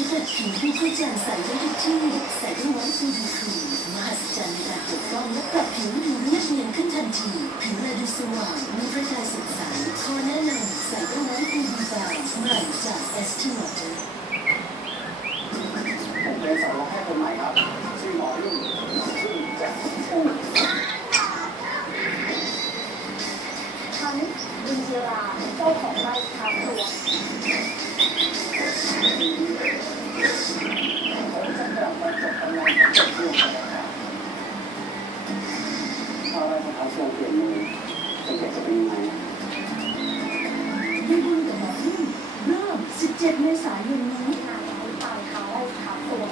พิกัดผิวผู้เข้าใจใส่ได้ทุกที่ใส่ได้ไว้ซีดีครีมหัศจรรย์ในการปกป้องและปรับผิวให้ดูเรียบเนียนขึ้นทันที ผิวเลยดูสว่างมีประกายสดใสขอแนะนำใส่ได้ไว้ซีดีบาร์ใหม่จากเอสทีวอเตอร์ผมเป็นสาวแพทย์คนใหม่ครับชื่อหมอยุ่งซึ่งจะอู้ฉันดินจิราเจ้าของไร่คาตัวผ ริ่ม17เมษายนนี้นางไม้ตายคาไร่คาตัว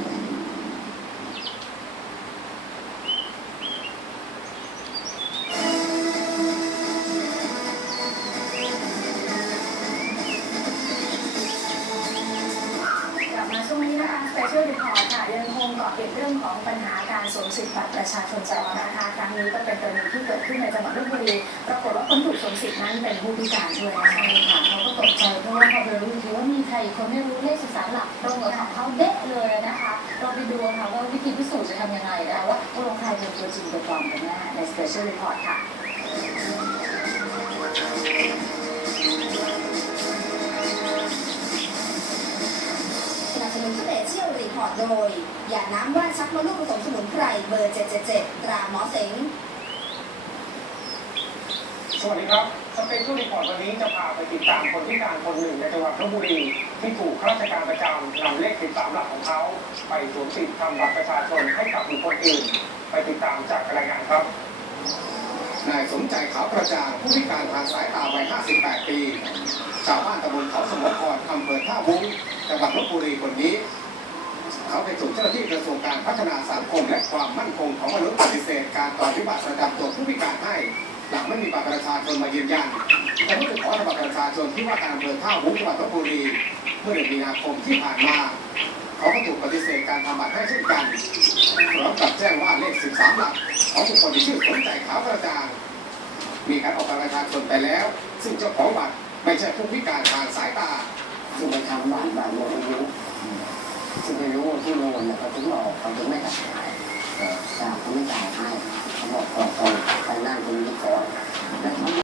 กลับมาช่วงนี้นะคะ Special Report ค่ะยังคงเกาะติดเรื่องของปัญหาการสวมสิทธิ์บัตรประชาชนจรนะคะครั้งนี้ก็เป็นกรณีที่เกิดขึ้นในจังหวัดลบบุรีปรากฏว่าคนถูกสวมสิทธิ์นั้นเป็นผู้พิการด้วยนะคะใช่ค่ะเขาก็ตกใจเพราะว่าพอไปรู้ทีว่า รอีกคนไม่รู้เลขสิบสามหลักตรงกับของเขาเด๊ะเลยนะคะเราไปดูค่ะว่าวิธีพิสูจน์จะทำยังไงนะคะว่าตกลงใครเป็นตัวจริงตัวปลอมกันแน่ใน Special Report ค่ะสนับสนุนสเปเชียลรีพอร์ตโดยยาน้ำว่านซักมะลูกผสมสมุนไพรเบอร์ 777 ตราหมอเสง วัสดีครับ สเปเชียลรีพอร์ตวันนี้จะพาไปติดตามคนพิการคนหนึ่งในจังหวัดลบบุรี ที่ถูกข้าราชการประจำนำเลข 13 หลักของเขา ไปสวมสิทธิ์ทำบัตรประชาชนให้กับบุคคลอื่น ไปติดตามจากรายงานครับ นายสมใจขาวกระจางผู้พิการทางสายตาวัย 58 ปี ชาวบ้านตำบลเขาสมกรอำเภอท่าวุ้งจังหวัดลบบุรีคนนี้ เขาไปถูกเจ้าหน้าที่กระทรวงการพัฒนาสังคมและความมั่นคงของมนุษย์ปฏิเสธการต่อวิบัติประจำตัวผู้พิการให้ หลังไม่มีบัตรประชาชนมายืนยันแต่เมื่อไปขอทำบัตรประชาชนที่ว่าการอำเภอท่าวุ้งจังหวัดลบบุรีเมื่อเดือนมีนาคมที่ผ่านมาเขาก็ถูกปฏิเสธการทำบัตรให้เช่นกันพร้อมกับแจ้งว่าเลข 13 หลักของบุคคลที่ชื่อสมใจขาวกระจ่างมีการออกบัตรประชาชนไปแล้ว ซึ่งเจ้าของบัตรไม่ใช่ผู้พิการทางสายตาซึ่งไปทำบ้านบ้านโมอายุซึ่งไม่รู้ที่โน่นเนี่ยเขาถึงบอกเขาถึงไม่จ่ายเออจ้างเขาไม่จ่ายให้เขาบอกขอตรงไปนั่งตรงนี้ก่อนแล้ว